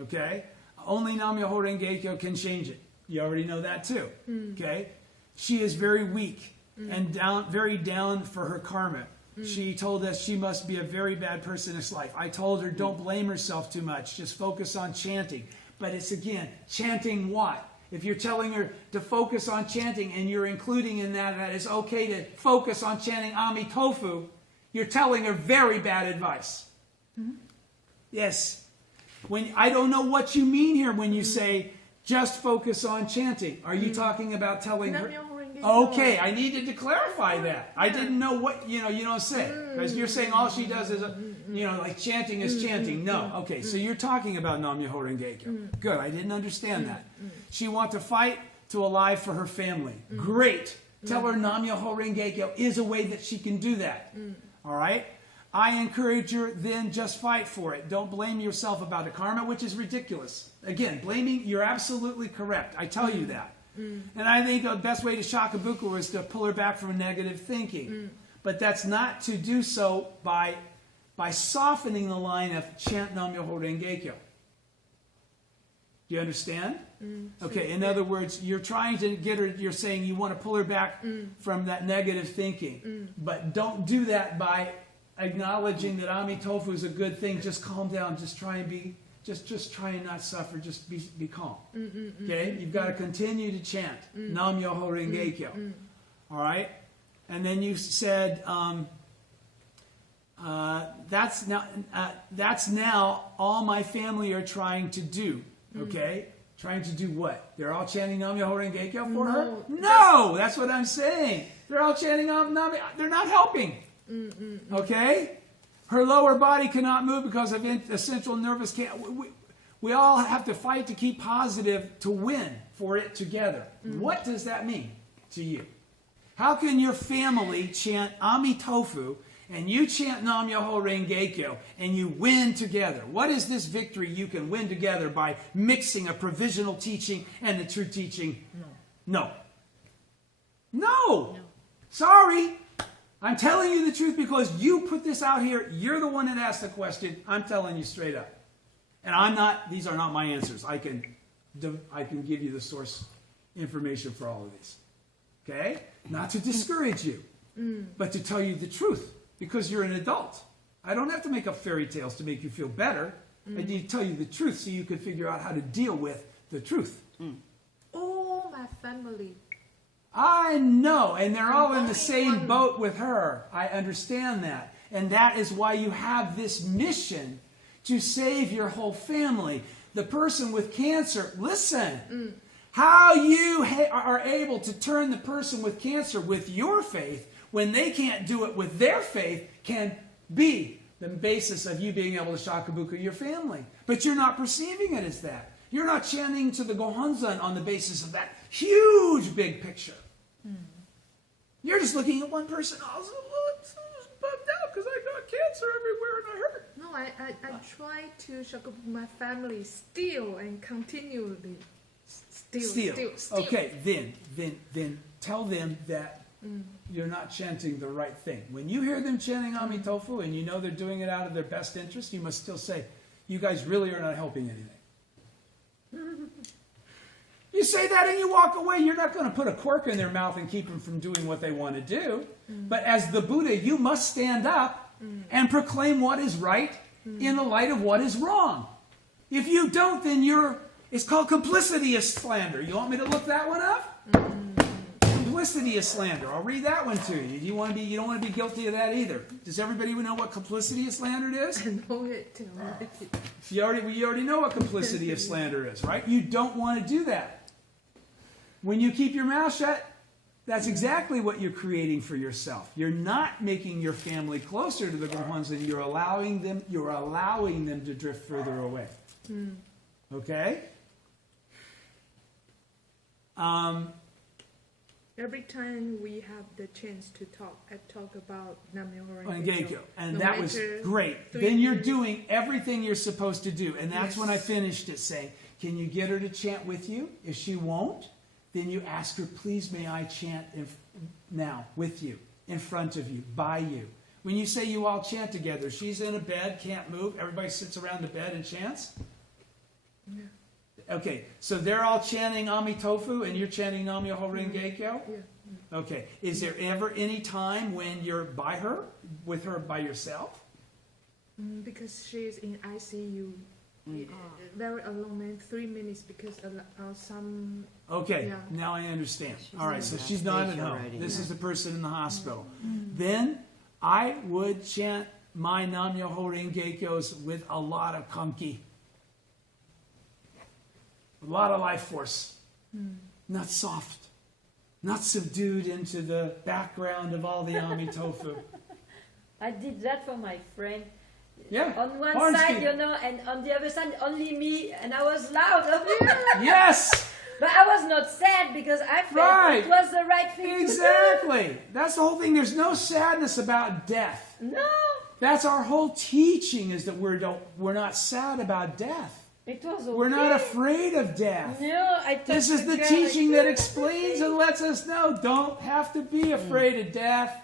Okay? Only Nam Myoho Renge Kyo can change it. You already know that too. Okay? She is very weak and very down for her karma. She told us she must be a very bad person in this life. I told her don't blame herself too much. Just focus on chanting. But it's again, chanting what? If you're telling her to focus on chanting and you're including in that it's okay to focus on chanting Amitofu, you're telling her very bad advice. Yes. I don't know what you mean here when you say just focus on chanting. Are you talking about telling her? Okay, I needed to clarify that. I didn't know what, you don't say. Because you're saying all she does is, like chanting is chanting. No. Okay, so you're talking about Nam Myoho Renge Kyo. Good, I didn't understand that. She wants to fight to alive for her family. Great. Tell her Nam Myoho Renge Kyo is a way that she can do that. All right? I encourage her, then just fight for it. Don't blame yourself about the karma, which is ridiculous. Again, blaming, you're absolutely correct. I tell you that. And I think the best way to shakabuku is to pull her back from negative thinking. But that's not to do so by softening the line of chant Nam Myoho Renge Kyo. Do you understand? Okay, in other words, you're trying to get her, you're saying you want to pull her back from that negative thinking. But don't do that by acknowledging that Amitofu is a good thing. Just calm down. Just try and be... Just try and not suffer. Just be calm. Okay? You've got to continue to chant Nam Myoho Renge Kyo. All right? And then you said, that's now all my family are trying to do. Okay? Trying to do what? They're all chanting Nam Myoho Renge Kyo for her? No! That's what I'm saying. They're all chanting Nam Myoho. They're not helping. Okay? Her lower body cannot move because of the central nervous can't. We all have to fight to keep positive to win for it together. What does that mean to you? How can your family chant Amitofu and you chant Nam Myoho Renge Kyo and you win together? What is this victory you can win together by mixing a provisional teaching and the true teaching? No. Sorry. I'm telling you the truth because you put this out here. You're the one that asked the question. I'm telling you straight up. And these are not my answers. I can give you the source information for all of these. Okay? Not to discourage you, but to tell you the truth. Because you're an adult. I don't have to make up fairy tales to make you feel better. I need to tell you the truth so you can figure out how to deal with the truth. All my family. I know, and they're all in the same boat with her. I understand that. And that is why you have this mission to save your whole family. The person with cancer, listen. How you are able to turn the person with cancer with your faith when they can't do it with their faith can be the basis of you being able to shakabuku your family. But you're not perceiving it as that. You're not chanting to the Gohonzon on the basis of that huge big picture. You're just looking at one person. I was bummed out because I got cancer everywhere and I hurt. No, I try to shakabuku my family still and continually. Still. Okay, then tell them that you're not chanting the right thing. When you hear them chanting Amitofu and you know they're doing it out of their best interest, you must still say, you guys really are not helping anything. You say that and you walk away. You're not going to put a cork in their mouth and keep them from doing what they want to do. But as the Buddha, you must stand up and proclaim what is right in the light of what is wrong. If you don't, then it's called complicity is slander. You want me to look that one up? Complicity is slander. I'll read that one to you. You don't want to be guilty of that either. Does everybody know what complicity is slander is? I know it already. You already know what complicity of slander is, right? You don't want to do that. When you keep your mouth shut, that's exactly what you're creating for yourself. You're not making your family closer to the Gohonzon. You're allowing them to drift further away. Okay? Every time we have the chance to talk, I talk about Nam Myoho Renge Renge Kyo. Kyo. And No that was matter great. 3 Then you're minutes. doing everything you're supposed to do. And that's when I Yes. finished it saying, can you get her to chant with you? If she won't, then you ask her, please may I chant now with you, in front of you, by you. When you say you all chant together, she's in a bed, can't move, everybody sits around the bed and chants? Yeah. Okay, so they're all chanting Amitofu and you're chanting Nam Myoho Renge Kyo? Yeah. Okay, is there ever any time when you're by her, with her by yourself? Because she's in ICU. Very alone, maybe 3 minutes because some. Okay, Yeah. now I understand. All right, in so that she's not at stage home. already. This is the person in the hospital. Then I would chant my Nam Myoho Renge Kyos with a lot of kanki. A lot of life force. Not soft. Not subdued into the background of all the Amitofu. I did that for my friend. Yeah. On one Orange side, tea. and on the other side, only me, and I was loud. Yes! But I was not sad because I felt Right. it was the right thing Exactly. That's the whole thing. There's no sadness about death. to do. No, That's our whole teaching is that we're not sad about death. it was okay. We're not afraid of death. No, I thought This is the girl, teaching like, that explains and lets us know don't have to be afraid of death.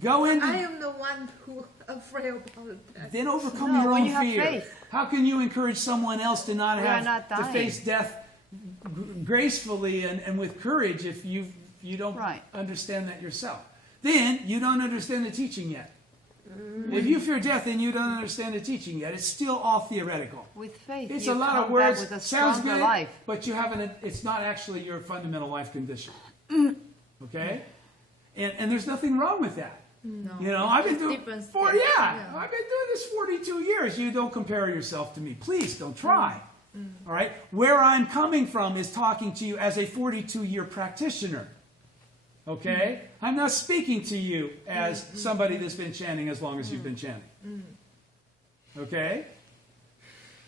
Go into I am the one who afraid about that. then overcome No, your when own you have fear. faith. How can you encourage someone else to not We are have not to dying. face death gracefully and with courage if you don't Right. understand that yourself? Then you don't understand the teaching yet. If you fear death, then you don't understand the teaching yet. It's still all theoretical. With faith, It's you a lot of come words. back with a Sounds stronger good, life. but you haven't. It's not actually your fundamental life condition. Okay. And there's nothing wrong with that. No. You know, I've been doing Different I've been doing this 42 years. You don't compare yourself to me. Please don't try. All right? Where I'm coming from is talking to you as a 42-year practitioner. Okay? I'm not speaking to you as somebody that's been chanting as long as you've been chanting. Okay?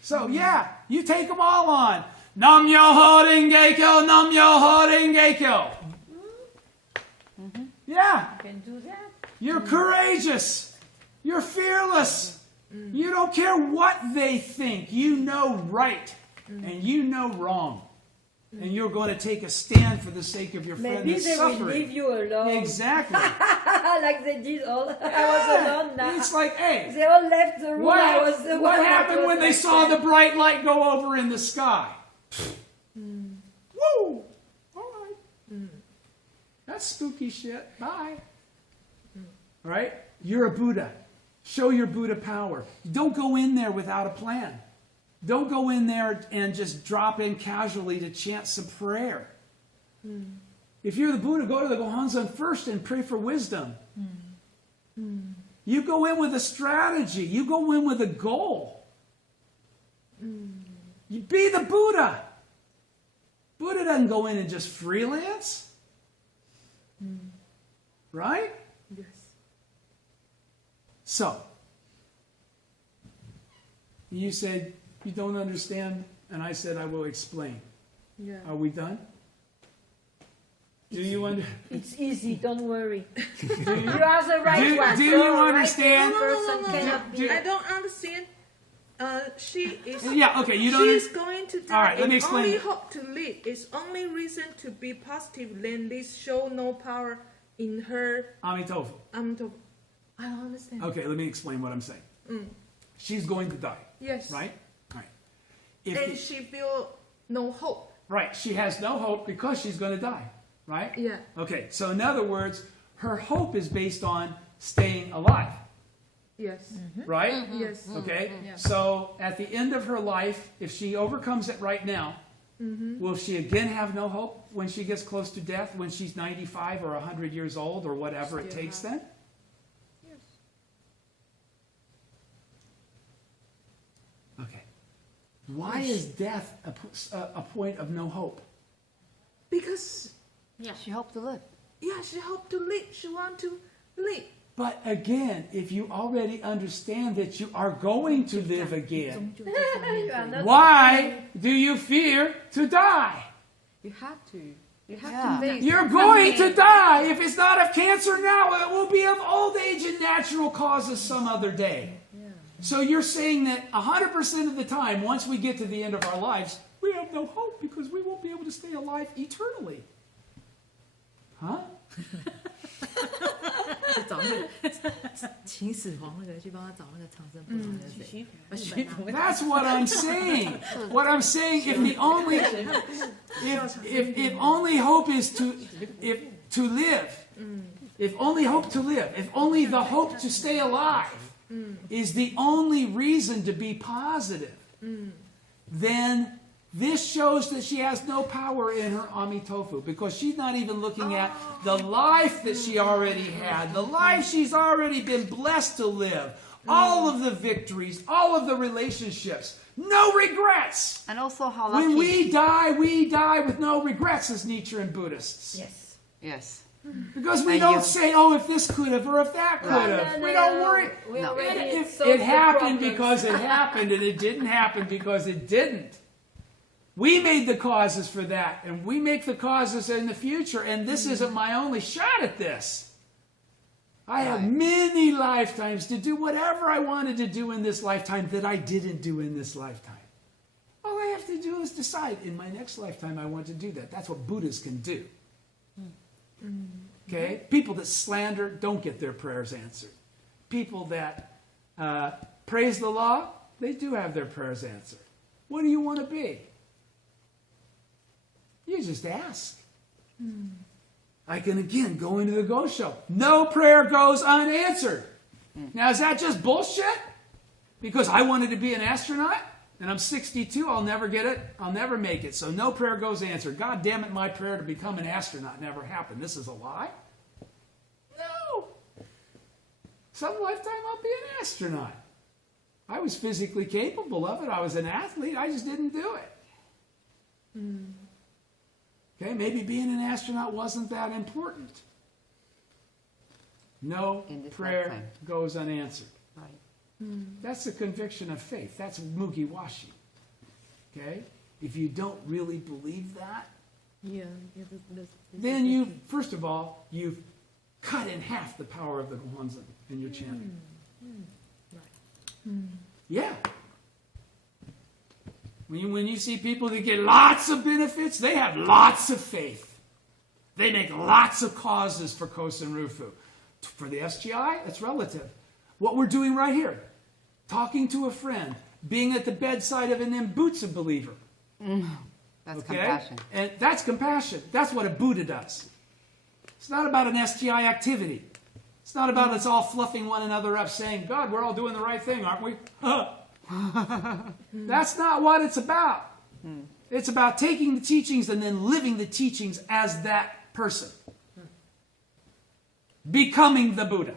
So, yeah, you take them all on. Nam Myoho Renge Kyo, Nam Myoho Renge Kyo. Yeah. You can do that. You're courageous. You're fearless. You don't care what they think. You know right and you know wrong. And you're going to take a stand for the sake of your friend Maybe that's they will suffering. leave you alone. Exactly. Like they did all. I was alone now. It's like, hey, They all left the room. I was the what one that happened was when they like saw that. the bright light go over in the sky? Woo! All right. That's spooky shit. Bye. All right? You're a Buddha. Show your Buddha power. Don't go in there without a plan. Don't go in there and just drop in casually to chant some prayer. If you're the Buddha, go to the Gohanzon first and pray for wisdom. You go in with a strategy. You go in with a goal. You be the Buddha. Buddha doesn't go in and just freelance. Right? Yes. So, you said you don't understand, and I said I will explain. Yeah. Are we done? Do you understand? It's easy. Don't worry. You are the right one. do you So, right understand? person cannot be. I don't understand. She is. Yeah, okay, you don't. She's going to die. All right, let me and explain. Only hope to live is only reason to be positive. Then this show no power in her. Amitofu. I don't understand. Okay, let me explain what I'm saying. She's going to die, Yes. right? All right. If And she feel no hope. right, she has no hope because she's going to die, right? Yeah. Okay, so in other words, her hope is based on staying alive, Yes. right? Yes. Okay, so at the end of her life, if she overcomes it right now, will she again have no hope when she gets close to death, when she's 95 or 100 years old or whatever it Still takes have. then? Yes. Okay. Why is death a point of no hope? Because She hoped to live. she hope to live. She want to live. But again, if you already understand that you are going to live again, You are not why do you fear to die? You have to. You have Yeah. to face. You're going to die. If it's not of cancer now, it will be of old age and natural causes some other day. So you're saying that 100% of the time, once we get to the end of our lives, we have no hope because we won't be able to stay alive eternally. Huh? 去找那个秦始皇那个去帮他找那个长生不老的谁？徐福 That's what I'm saying. What I'm saying, if the only if only hope is to live, if only hope to live, if only the hope to stay alive is the only reason to be positive, then this shows that she has no power in her Amitofu because she's not even looking at the life that she already had, the life she's already been blessed to live, all of the victories, all of the relationships, no regrets. And also how lucky. When we die with no regrets as Nichiren Buddhists. Yes. Yes. Because we And don't you- say, oh, if this could have or if that could have. We don't worry. We No. already It solved the happened problems. because it happened, and it didn't happen because it didn't. We made the causes for that, and we make the causes in the future, and this isn't my only shot at this. I have Right. many lifetimes to do whatever I wanted to do in this lifetime that I didn't do in this lifetime. All I have to do is decide in my next lifetime I want to do that. That's what Buddhas can do. Okay? People that slander don't get their prayers answered. People that praise the law, they do have their prayers answered. What do you want to be? You just ask. I can again go into the Go Show. No prayer goes unanswered. Now, is that just bullshit? Because I wanted to be an astronaut and I'm 62, I'll never get it. I'll never make it. So no prayer goes answered. God damn it, my prayer to become an astronaut never happened. This is a lie? Some lifetime I'll be an astronaut. I was physically capable of it. I was an athlete. I just didn't do it. Okay, maybe being an astronaut wasn't that important. No In this prayer lifetime. goes unanswered. Right. That's the conviction of faith. That's mugiwashi. Okay? If you don't really believe that, Yeah, then you, first of all, you've cut in half the power of the Gohonzon in your chanting. Yeah. When you see people that get lots of benefits, they have lots of faith. They make lots of causes for Kosen Rufu. For the SGI, it's relative. What we're doing right here, talking to a friend, being at the bedside of an Mbutsu believer. That's Okay? compassion. And that's compassion. That's what a Buddha does. It's not about an SGI activity. It's not about us all fluffing one another up saying, God, we're all doing the right thing, aren't we? That's not what it's about. It's about taking the teachings and then living the teachings as that person. Becoming the Buddha.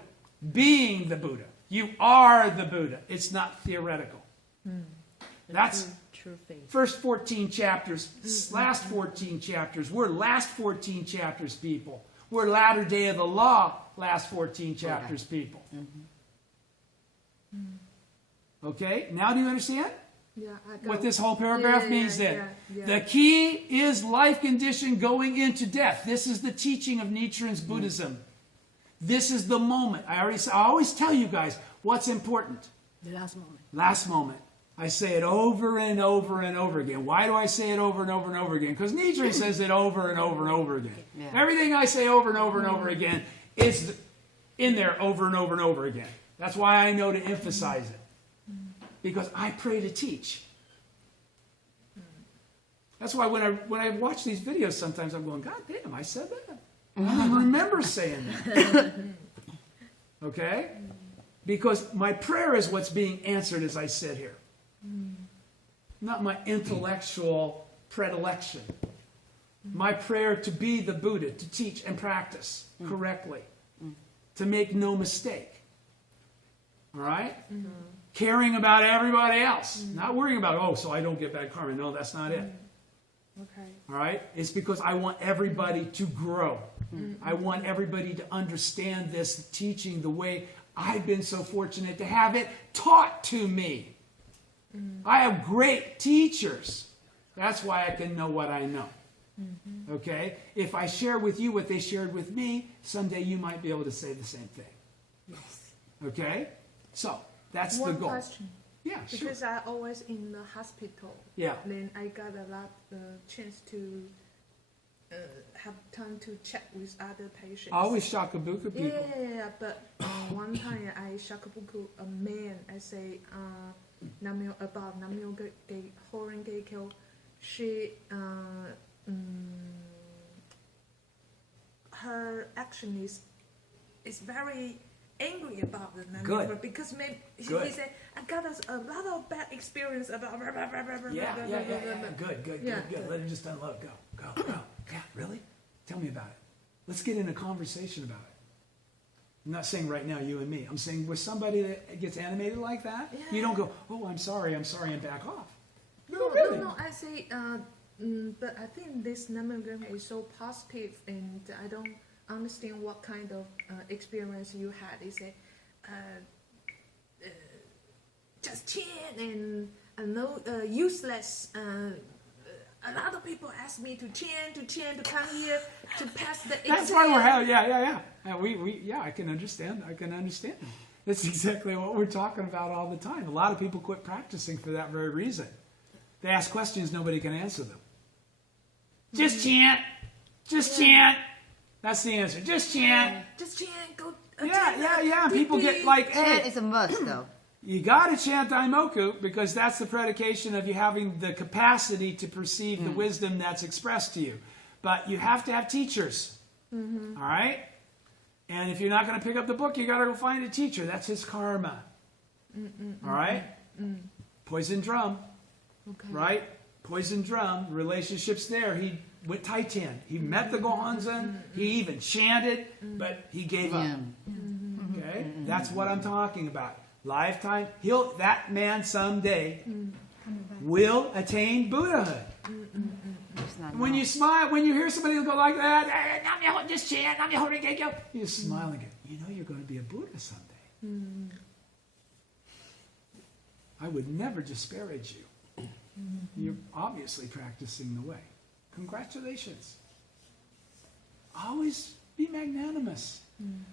Being the Buddha. You are the Buddha. It's not theoretical. That's true faith. first 14 chapters, last 14 chapters. We're last 14 chapters people. We're latter day of the law, last 14 chapters people. Okay, now do you understand Yeah, I got what this whole paragraph Yeah, means yeah, then? yeah. The key is life condition going into death. This is the teaching of Nichiren's Buddhism. This is the moment. I always tell you guys what's important. The last moment. Last moment. I say it over and over and over again. Why do I say it over and over and over again? Because Nichiren says it over and over and over again. Yeah. Everything I say over and over and over again is in there over and over and over again. That's why I know to emphasize it. Because I pray to teach. That's why when I watch these videos sometimes I'm going, God damn, I said that. I don't remember saying that. Okay? Because my prayer is what's being answered as I sit here. Not my intellectual predilection. My prayer to be the Buddha, to teach and practice correctly. To make no mistake. All right? Caring about everybody else. Not worrying about, so I don't get bad karma. No, that's not it. Okay. All right? It's because I want everybody to grow. I want everybody to understand this teaching the way I've been so fortunate to have it taught to me. I have great teachers. That's why I can know what I know. Okay? If I share with you what they shared with me, someday you might be able to say the same thing. Yes. Okay? So, that's the One goal. question. Yeah, sure. Because I always in the hospital. Yeah. Then I got a lot chance to have time to check with other patients. Always shakabuku people. Yeah, but one time I shakabuku a man. I say Namyo about Namyo Horen Geikyo. She her action is very angry about the Namyo Good. because maybe he Good. said I got a lot of bad experience about Yeah. Good. Yeah. Let him just unload. Go. Yeah, really? Tell me about it. Let's get in a conversation about it. I'm not saying right now, you and me. I'm saying with somebody that gets animated like that, you don't go, I'm sorry, and back off. No, I say, but I think this Namagram is so positive, and I don't understand what kind of experience you had. They say, just chant and no useless. A lot of people ask me to chant, to come here, to pass the exam. That's why we're having, yeah. I can understand. That's exactly what we're talking about all the time. A lot of people quit practicing for that very reason. They ask questions, nobody can answer them. Just chant. That's the answer. Just chant. Just chant, go. Yeah. People get like, Chant is a must, though. You got to chant Daimoku because that's the predication of you having the capacity to perceive the wisdom that's expressed to you. But you have to have teachers. All right? And if you're not going to pick up the book, you got to go find a teacher. That's his karma. All right? Poison drum. Okay. Right? Poison drum. Relationships there. He went Titan. He met the Gohonzon. He even chanted, but he gave up. Yeah. Okay? Okay? That's what I'm talking about. Lifetime. That man someday will attain Buddhahood. It's not When now. you smile, when you hear somebody go like that, just chant, you just smile and go, you know you're going to be a Buddha someday. I would never disparage you. You're obviously practicing the way. Congratulations. Always be magnanimous.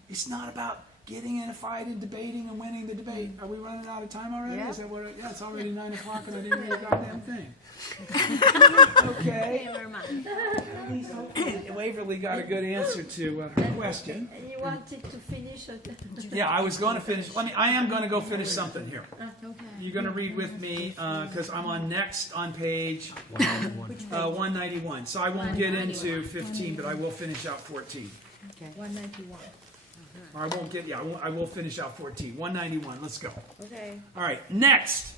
It's not about getting in a fight and debating and winning the debate. Are we running out of time already? Yeah. Is that what? Yeah, it's already 9 o'clock and I didn't read a goddamn thing. Okay. Never mind. Waverly got a good answer to her question. And you wanted to finish it. Yeah, I was going to finish. I am going to go finish something here. Okay. You're going to read with me because I'm on next on page 191. So I won't get into 15, but I will finish out 14. 191. Or I won't get. Yeah, I will finish out 14. 191. Let's go. Okay. All right. Next,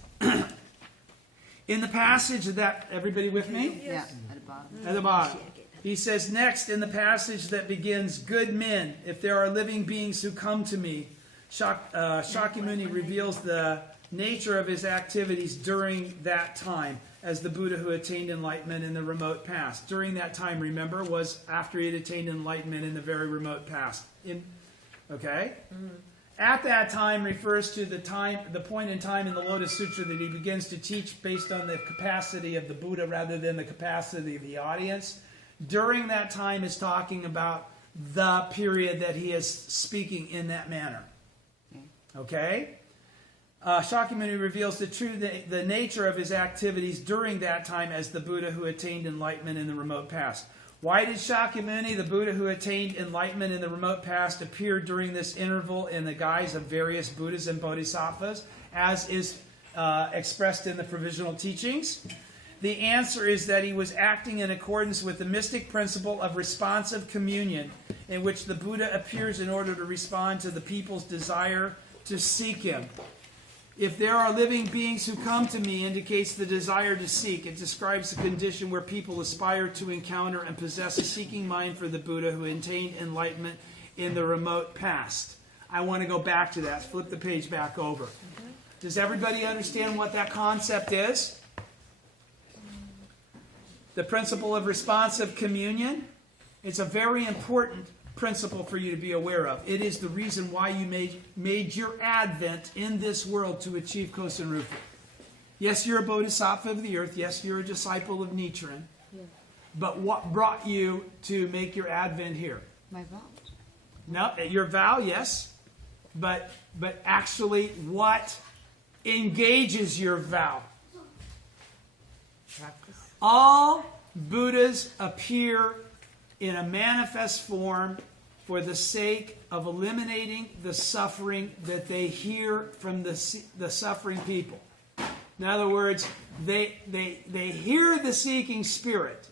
in the passage that everybody with me Yeah, at the bottom. at the bottom. He says, next in the passage that begins, good men, if there are living beings who come to me, Shakyamuni reveals the nature of his activities during that time as the Buddha who attained enlightenment in the remote past. During that time, remember, was after he had attained enlightenment in the very remote past. Okay? At that time refers to the point in time in the Lotus Sutra that he begins to teach based on the capacity of the Buddha rather than the capacity of the audience. During that time is talking about the period that he is speaking in that manner. Okay? Shakyamuni reveals the nature of his activities during that time as the Buddha who attained enlightenment in the remote past. Why did Shakyamuni, the Buddha who attained enlightenment in the remote past, appear during this interval in the guise of various Buddhas and Bodhisattvas, as is expressed in the provisional teachings? The answer is that he was acting in accordance with the mystic principle of responsive communion, in which the Buddha appears in order to respond to the people's desire to seek him. If there are living beings who come to me indicates the desire to seek. It describes the condition where people aspire to encounter and possess a seeking mind for the Buddha who attained enlightenment in the remote past. I want to go back to that. Flip the page back over. Does everybody understand what that concept is? The principle of responsive communion. It's a very important principle for you to be aware of. It is the reason why you made your advent in this world to achieve Kosen Rufu. Yes, you're a bodhisattva of the earth. Yes, you're a disciple of Nichiren. Yeah. But what brought you to make your advent here? My vow. No, your vow, yes. But actually, what engages your vow? Practice. All Buddhas appear in a manifest form for the sake of eliminating the suffering that they hear from the suffering people. In other words, they hear the seeking spirit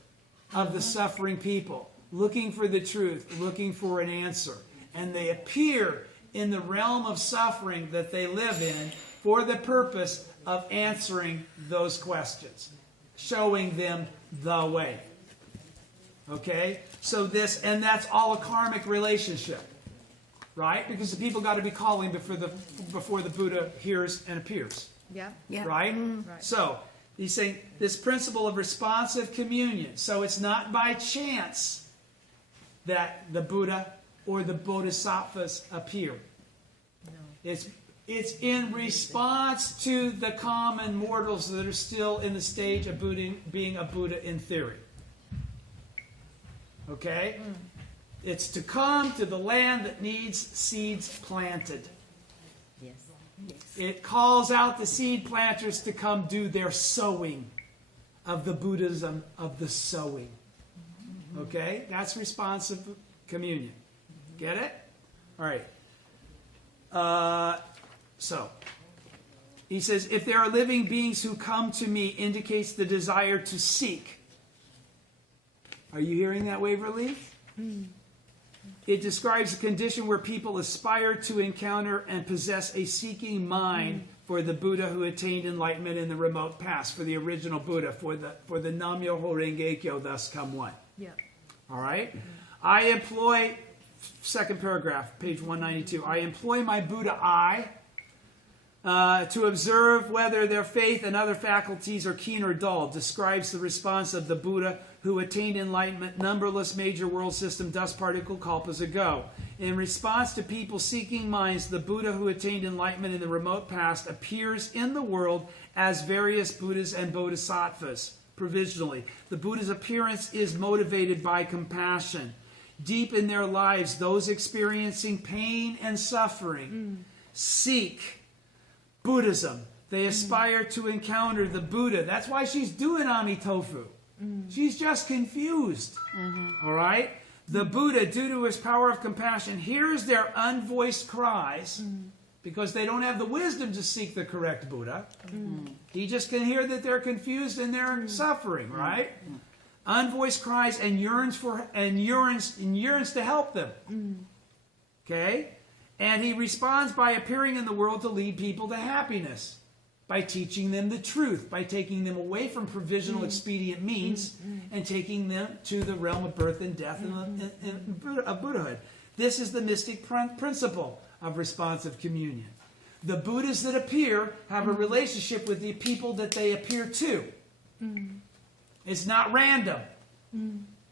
of the suffering people, looking for the truth, looking for an answer. And they appear in the realm of suffering that they live in for the purpose of answering those questions, showing them the way. Okay? So that's all a karmic relationship. Right? Because the people got to be calling before the Buddha hears and appears. Yeah. Yeah. Right? Right. So, he's saying this principle of responsive communion. So it's not by chance that the Buddha or the Bodhisattvas appear. No. It's in response to the common mortals that are still in the stage of being a Buddha in theory. Okay? It's to come to the land that needs seeds planted. Yes. It calls out the seed planters to come do their sowing of the Buddhism of the sowing. Okay? That's responsive communion. Get it? All right. So, he says, if there are living beings who come to me, indicates the desire to seek. Are you hearing that, Waverly? It describes a condition where people aspire to encounter and possess a seeking mind for the Buddha who attained enlightenment in the remote past, for the original Buddha, for the Nam-myoho Renge Kyo, thus come one. Yeah. All right? I employ second paragraph, page 192. I employ my Buddha eye to observe whether their faith and other faculties are keen or dull. Describes the response of the Buddha who attained enlightenment numberless major world system dust particle kalpas ago. In response to people seeking minds, the Buddha who attained enlightenment in the remote past appears in the world as various Buddhas and Bodhisattvas, provisionally. The Buddha's appearance is motivated by compassion. Deep in their lives, those experiencing pain and suffering seek Buddhism. They aspire to encounter the Buddha. That's why she's doing Amitofu. She's just confused. All right? The Buddha, due to his power of compassion, hears their unvoiced cries because they don't have the wisdom to seek the correct Buddha. He just can hear that they're confused and they're suffering, right? Unvoiced cries and yearns to help them. Okay? And he responds by appearing in the world to lead people to happiness, by teaching them the truth, by taking them away from provisional expedient means and taking them to the realm of birth and death of Buddhahood. This is the mystic principle of responsive communion. The Buddhas that appear have a relationship with the people that they appear to. It's not random.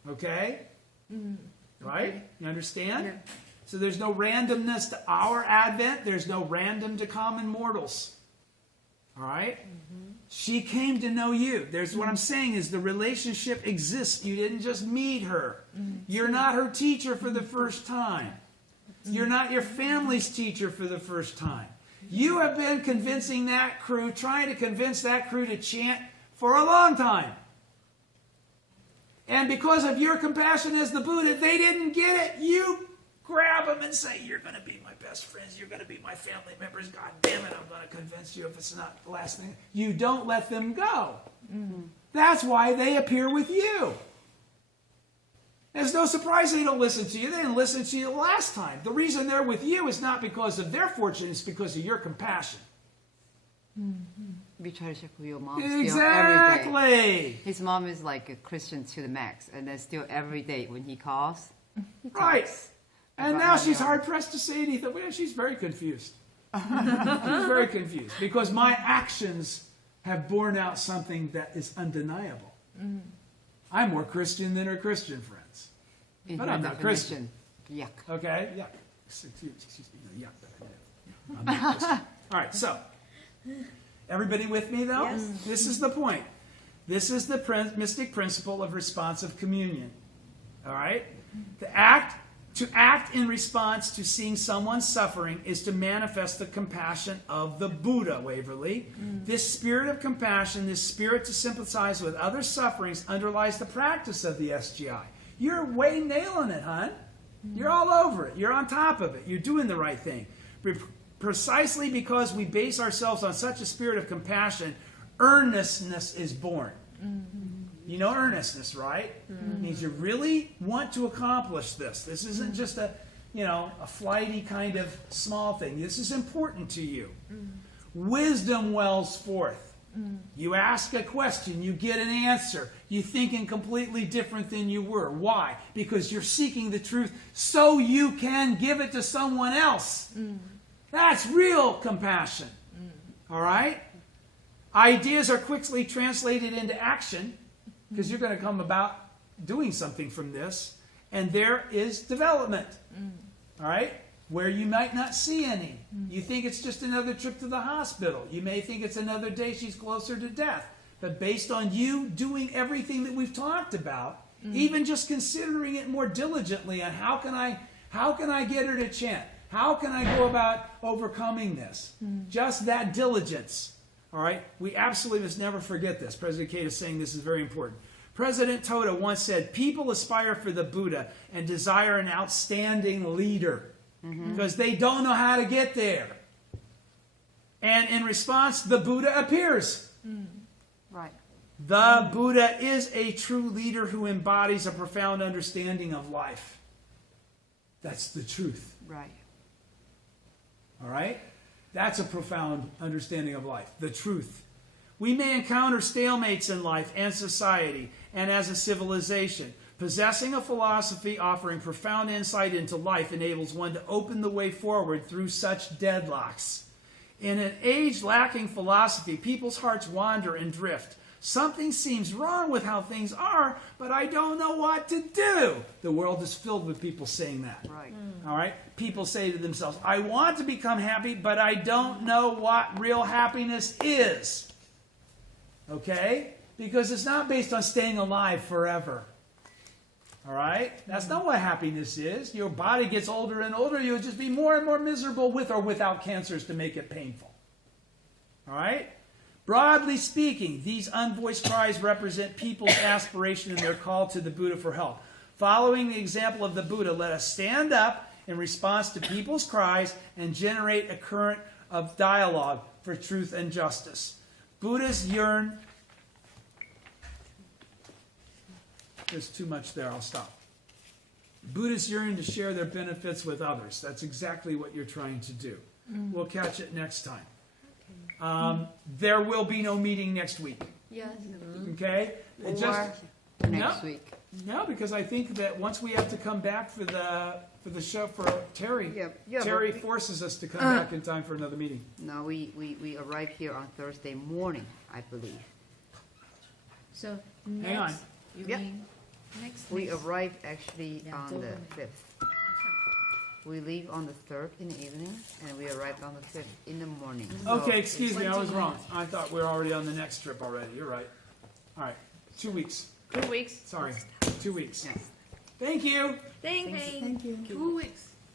Okay? Right? You understand? Yeah. So there's no randomness to our advent. There's no random to common mortals. All right? She came to know you. There's what I'm saying is the relationship exists. You didn't just meet her. You're not her teacher for the first time. You're not your family's teacher for the first time. You have been convincing that crew, trying to convince that crew to chant for a long time. And because of your compassion as the Buddha, they didn't get it. You grab them and say, you're going to be my best friends. You're going to be my family members. God damn it, I'm going to convince you if it's not the last thing. You don't let them go. That's why they appear with you. There's no surprise they don't listen to you. They didn't listen to you the last time. The reason they're with you is not because of their fortune. It's because of your compassion. We try to check with your mom still every day. Exactly. His mom is like a Christian to the max, and then still every day when he calls, he Right. talks And about now how she's they are. hard-pressed to say anything. Well, she's very confused. She's very confused because my actions have borne out something that is undeniable. I'm more Christian than her Christian friends. In But her I'm not Christian. definition. Yuck. Okay? Yeah. Excuse me. Yuck. I'm not Christian. All right, so everybody with me, though? Yes. This is the point. This is the mystic principle of responsive communion. All right? To act in response to seeing someone suffering is to manifest the compassion of the Buddha, Waverly. This spirit of compassion, this spirit to sympathize with other sufferings underlies the practice of the SGI. You're way nailing it, hon. You're all over it. You're on top of it. You're doing the right thing. Precisely because we base ourselves on such a spirit of compassion, earnestness is born. You know earnestness, right? It means you really want to accomplish this. This isn't just a flighty kind of small thing. This is important to you. Wisdom wells forth. You ask a question, you get an answer. You're thinking completely different than you were. Why? Because you're seeking the truth so you can give it to someone else. That's real compassion. All right? Ideas are quickly translated into action because you're going to come about doing something from this. And there is development. All right? Where you might not see any. You think it's just another trip to the hospital. You may think it's another day she's closer to death. But based on you doing everything that we've talked about, even just considering it more diligently on how can I get her to chant? How can I go about overcoming this? Just that diligence. All right? We absolutely must never forget this. President Ikeda is saying this is very important. President Toda once said, people aspire for the Buddha and desire an outstanding leader because they don't know how to get there. And in response, the Buddha appears. Right. The Buddha is a true leader who embodies a profound understanding of life. That's the truth. Right. All right? That's a profound understanding of life. The truth. We may encounter stalemates in life and society and as a civilization, Possessing a philosophy offering profound insight into life enables one to open the way forward through such deadlocks. In an age lacking philosophy, people's hearts wander and drift. Something seems wrong with how things are, but I don't know what to do. The world is filled with people saying that. Right. All right? People say to themselves, I want to become happy, but I don't know what real happiness is. Okay? Because it's not based on staying alive forever. All right? That's not what happiness is. Your body gets older and older, you'll just be more and more miserable with or without cancers to make it painful. All right? Broadly speaking, these unvoiced cries represent people's aspiration and their call to the Buddha for help. Following the example of the Buddha, let us stand up in response to people's cries and generate a current of dialogue for truth and justice. Buddhists yearn... There's too much there, I'll stop. Buddhists yearn to share their benefits with others. That's exactly what you're trying to do. We'll catch it next time. There will be no meeting next week. Yes. Okay? It just, Next week. no, because I think that once we have to come back for the show for Terry, Yeah, Terry but forces us to come back in time for another meeting. No, we arrive here on Thursday morning, I believe. So Hang on. you Yep. mean next We next- arrive actually on the 2周 5th. We leave on the 3rd in the evening, and we arrive on the 5th in the morning. So Okay, excuse me, I was 20 wrong. I thought we were already on the next trip already. You're right. All right, 2 weeks. 2 weeks. Sorry, 2 weeks. Yeah. Thank you. Thank you. Thank you. 2 weeks.